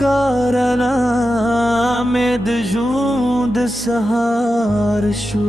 karana med jund sahar shu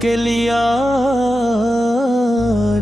के layer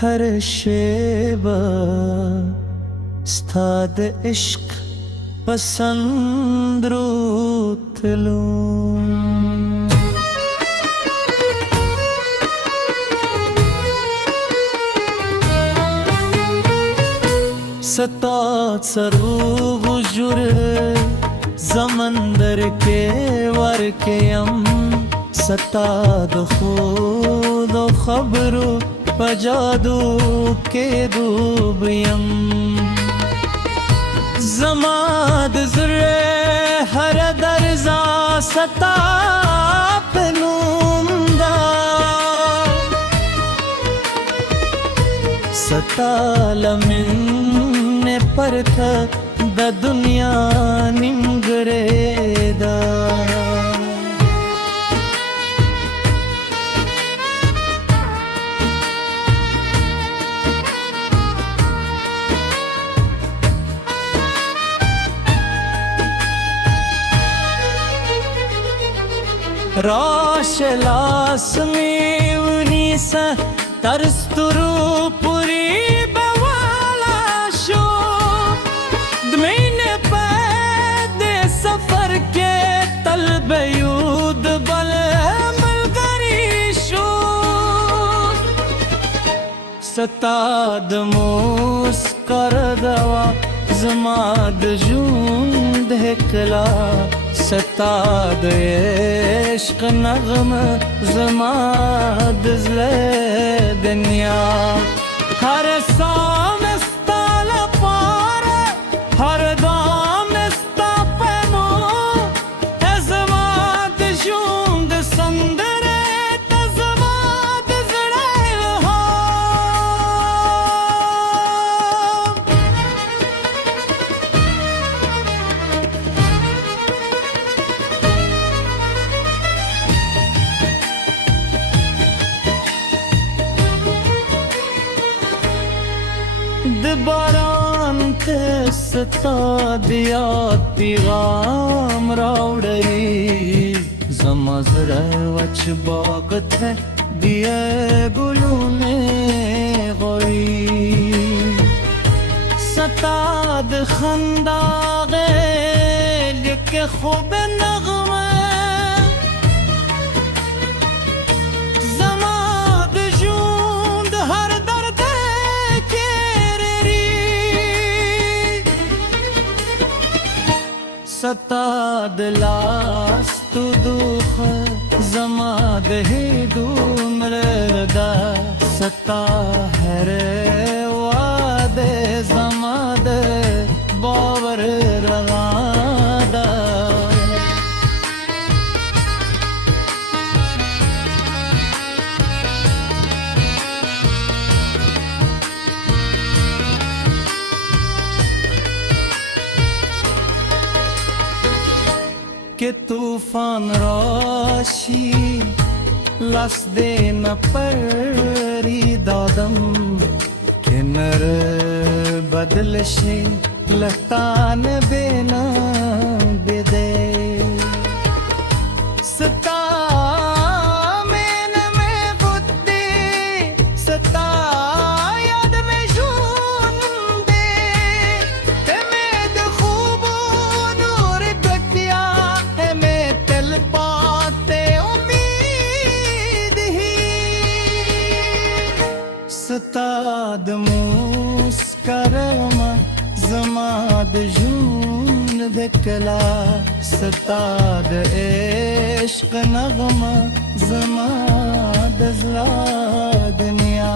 हर Sheba स्थाद इश्क पसंद रूथलू सतात सरूब जुरे समंदर के वर के हम सताद खुद खबरू पजादू के दूबयम जमाद जुरे हर दर्जा सता पलूंदा सता लमिन पर था द दुनिया निंगरेदा राशलास में उनीसा तरस्तुरु पुरी बवाला शो दमीने पैदे सफर के तलबयूद बल मलगरी शो सताद मूस कर दवा जमाद जूंद हकला सताद इश्क नगम जमाद ज़ले दुनिया हर साम स्ताल पार हर दाम स्ता पैमो जमाद जूंद संदरे जमाद ज़ले दबारान ते सता दिया पैगाम रावड़ई जमाजर वच बागत है दिए गुलू ने गोई सताद खंदागे लिखे खूब नगमा जमाद जूंद हर दर्द सताद लास्तु दुख जमाद ही दूमरदा सता हरे वादे जमाद बावर रवादा के तूफान राशी लस देना परी दादम के नर बदल से लतान बेना बेदे सता सताद मुस्करमा जमाद जून धकला सताद इश्क नगमा जमाद ज़ला दुनिया